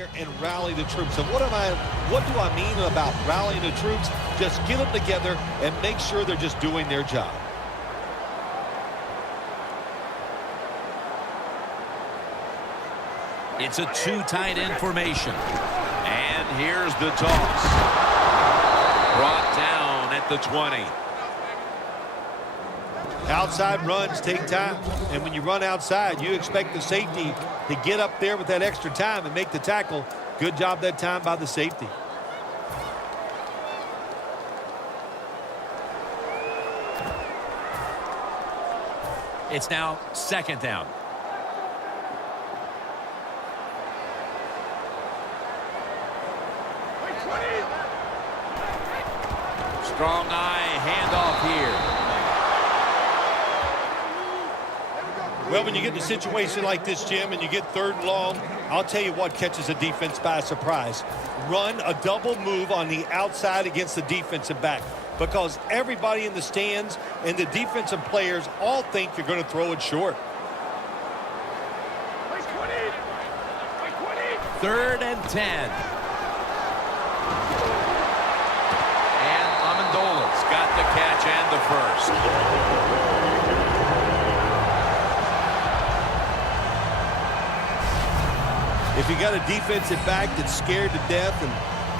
there and rally the troops. And what do I mean about rallying the troops? Just get them together and make sure they're just doing their job. It's a two tight end formation. And here's the toss. Brought down at the 20. Outside runs take time. And when you run outside, you expect the safety to get up there with that extra time and make the tackle. Good job that time by the safety. It's now second down. Strong eye handoff here. Well, when you get in a situation like this, Jim, and you get third and long, I'll tell you what catches a defense by surprise. Run a double move on the outside against the defensive back, because everybody in the stands and the defensive players all think you're going to throw it short. Third and 10. Got the catch and the first. If you got a defensive back that's scared to death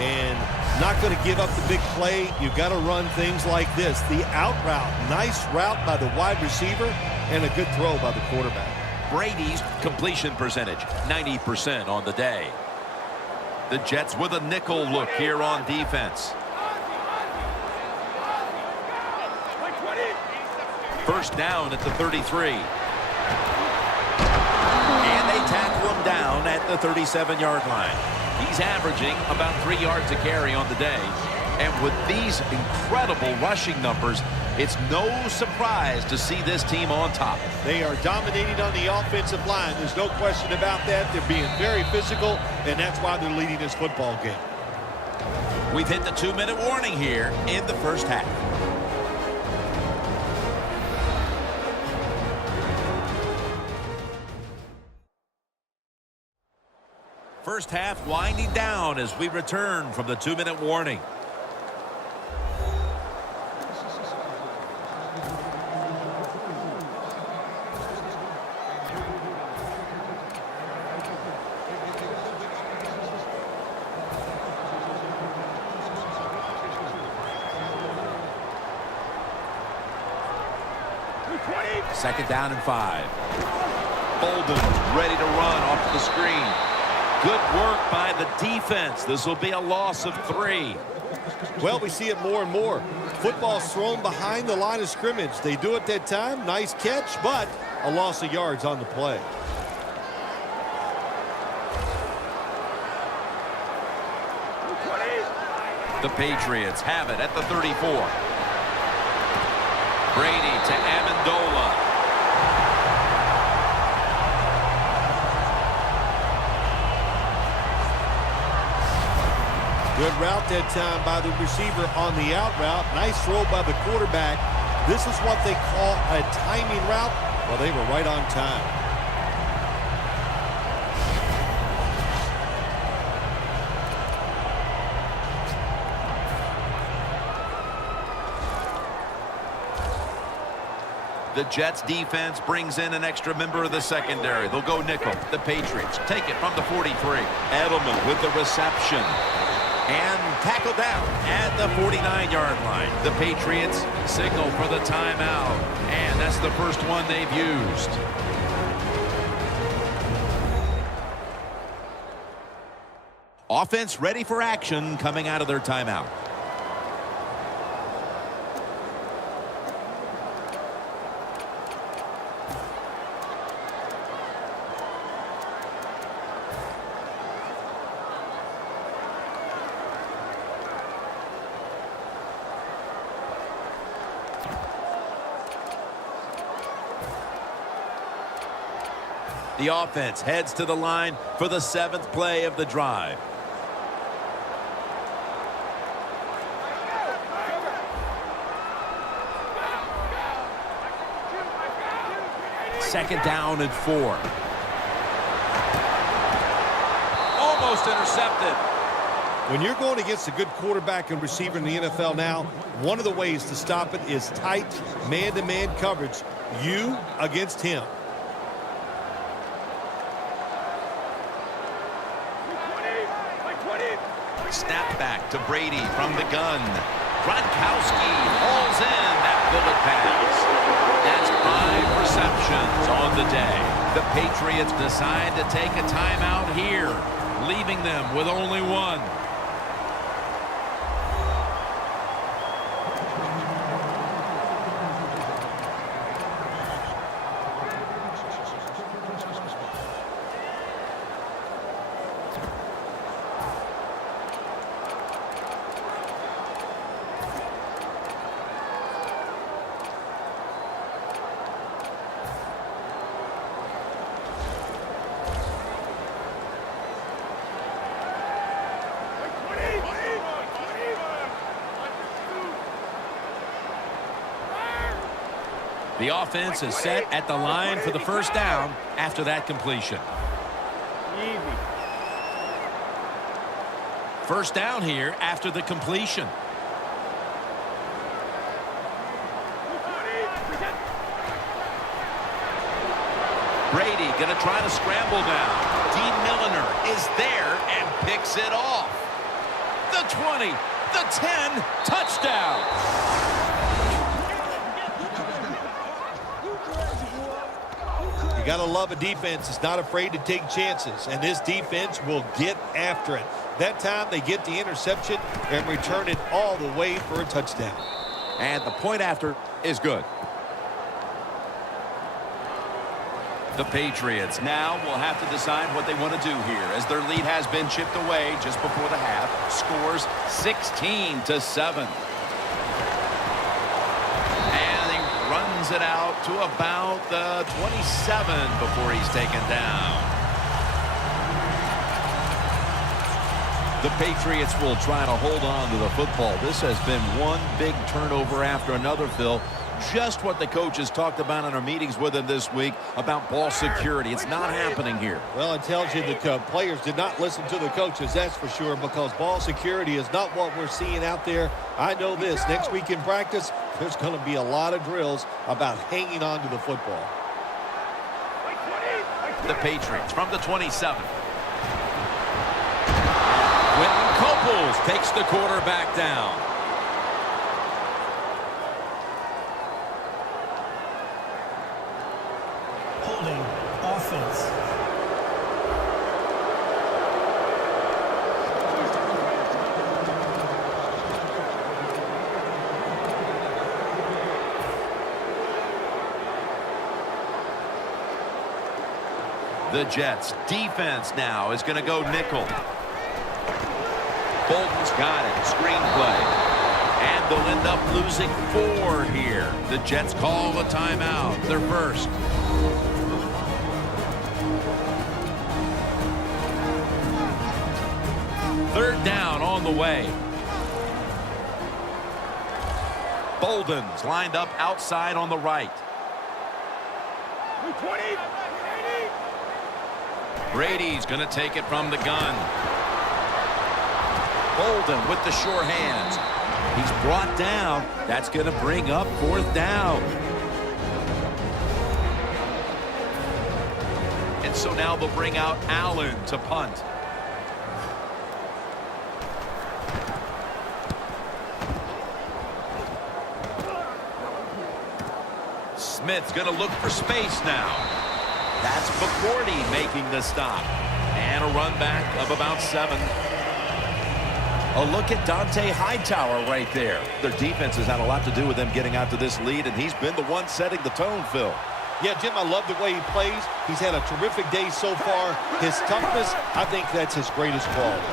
and not going to give up the big play, you've got to run things like this. The out route, nice route by the wide receiver, and a good throw by the quarterback. Brady's completion percentage, 90% on the day. The Jets with a nickel look here on defense. First down at the 33. And they tackle him down at the 37-yard line. He's averaging about 3 yards a carry on the day. And with these incredible rushing numbers, it's no surprise to see this team on top. They are dominating on the offensive line. There's no question about that. They're being very physical, and that's why they're leading this football game. We've hit the 2-minute warning here in the first half. First half winding down as we return from the 2-minute warning. Second down and 5. Bolden ready to run off to the screen. Good work by the defense. This will be a loss of 3. Well, we see it more and more. Football's thrown behind the line of scrimmage. They do it that time. Nice catch, but a loss of yards on the play. The Patriots have it at the 34. Brady to Amendola. Good route that time by the receiver on the out route. Nice throw by the quarterback. This is what they call a timing route. Well, they were right on time. The Jets defense brings in an extra member of the secondary. They'll go nickel. The Patriots take it from the 43. Edelman with the reception. And tackle down at the 49-yard line. The Patriots signal for the timeout. And that's the first one they've used. Offense ready for action coming out of their timeout. The offense heads to the line for the 7th play of the drive. Second down and 4. almost intercepted. When you're going against a good quarterback and receiver in the NFL now, one of the ways to stop it is tight man-to-man coverage. You against him. Snap back to Brady from the gun. Gronkowski hauls in that bullet pass. That's 5 receptions on the day. The Patriots decide to take a timeout here, leaving them with only one. The offense is set at the line for the first down after that completion. First down here after the completion. Brady going to try to scramble now. Dean Milliner is there and picks it off. The 20, the 10, touchdown. You got to love a defense that's not afraid to take chances, and this defense will get after it. That time they get the interception and return it all the way for a touchdown. And the point after is good. The Patriots now will have to decide what they want to do here as their lead has been chipped away just before the half. Scores 16-7. Runs it out to about the 27 before he's taken down. The Patriots will try to hold on to the football. This has been one big turnover after another, Phil. Just what the coaches talked about in our meetings with him this week about ball security. It's not happening here. Well, it tells you the players did not listen to the coaches, that's for sure, because ball security is not what we're seeing out there. I know this. Next week in practice, there's going to be a lot of drills about hanging on to the football. The Patriots from the 27. Quentin Coples takes the quarterback down. Holding offense. The Jets defense now is going to go nickel. Bolton's got it. Screenplay. And they'll end up losing 4 here. The Jets call a timeout. Their first. Third down on the way. Bolden's lined up outside on the right. 20. Brady's going to take it from the gun. Bolden with the sure hands. He's brought down. That's going to bring up 4th down. And so now they'll bring out Allen to punt. Smith's going to look for space now. That's McCourty making the stop. And a run back of about 7. A look at Dante Hightower right there. Their defense has had a lot to do with them getting out to this lead, and he's been the one setting the tone, Phil. Yeah, Jim, I love the way he plays. He's had a terrific day so far. His toughness, I think that's his greatest quality.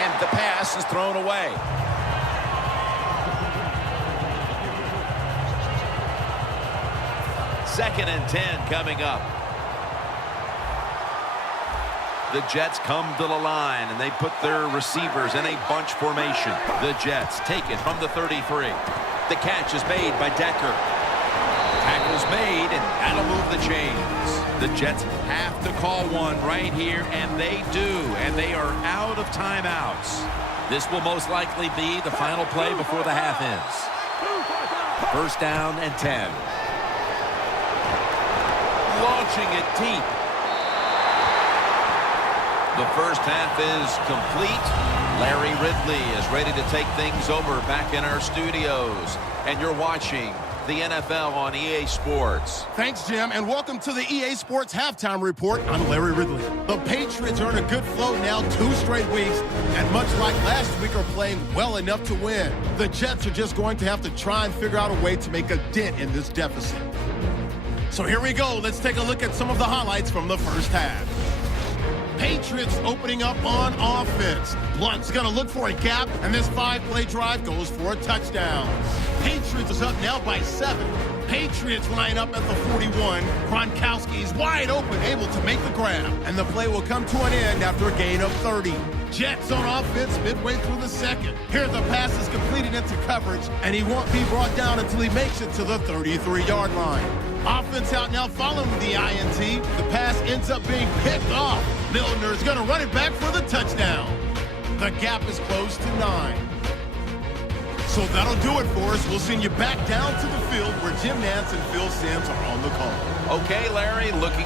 And the pass is thrown away. Second and 10 coming up. The Jets come to the line, and they put their receivers in a bunch formation. The Jets take it from the 33. The catch is made by Decker. Tackle's made, and that'll move the chains. The Jets have to call one right here, and they do, and they are out of timeouts. This will most likely be the final play before the half ends. First down and 10. Launching it deep. The first half is complete. Larry Ridley is ready to take things over back in our studios. And you're watching the NFL on EA Sports. Thanks, Jim, and welcome to the EA Sports Halftime Report. I'm Larry Ridley. The Patriots are in a good flow now 2 straight weeks, and much like last week are playing well enough to win. The Jets are just going to have to try and figure out a way to make a dent in this deficit. So here we go. Let's take a look at some of the highlights from the first half. Patriots opening up on offense. Blunt's going to look for a gap, and this 5-play drive goes for a touchdown. Patriots is up now by 7. Patriots line up at the 41. Gronkowski is wide open, able to make the grab, and the play will come to an end after a gain of 30. Jets on offense midway through the second. Here the pass is completed into coverage, and he won't be brought down until he makes it to the 33-yard line. Offense out now following the INT. The pass ends up being picked off. Milner is going to run it back for the touchdown. The gap is closed to 9. So that'll do it for us. We'll send you back down to the field where Jim Nantz and Phil Simms are on the call. Okay, Larry, looking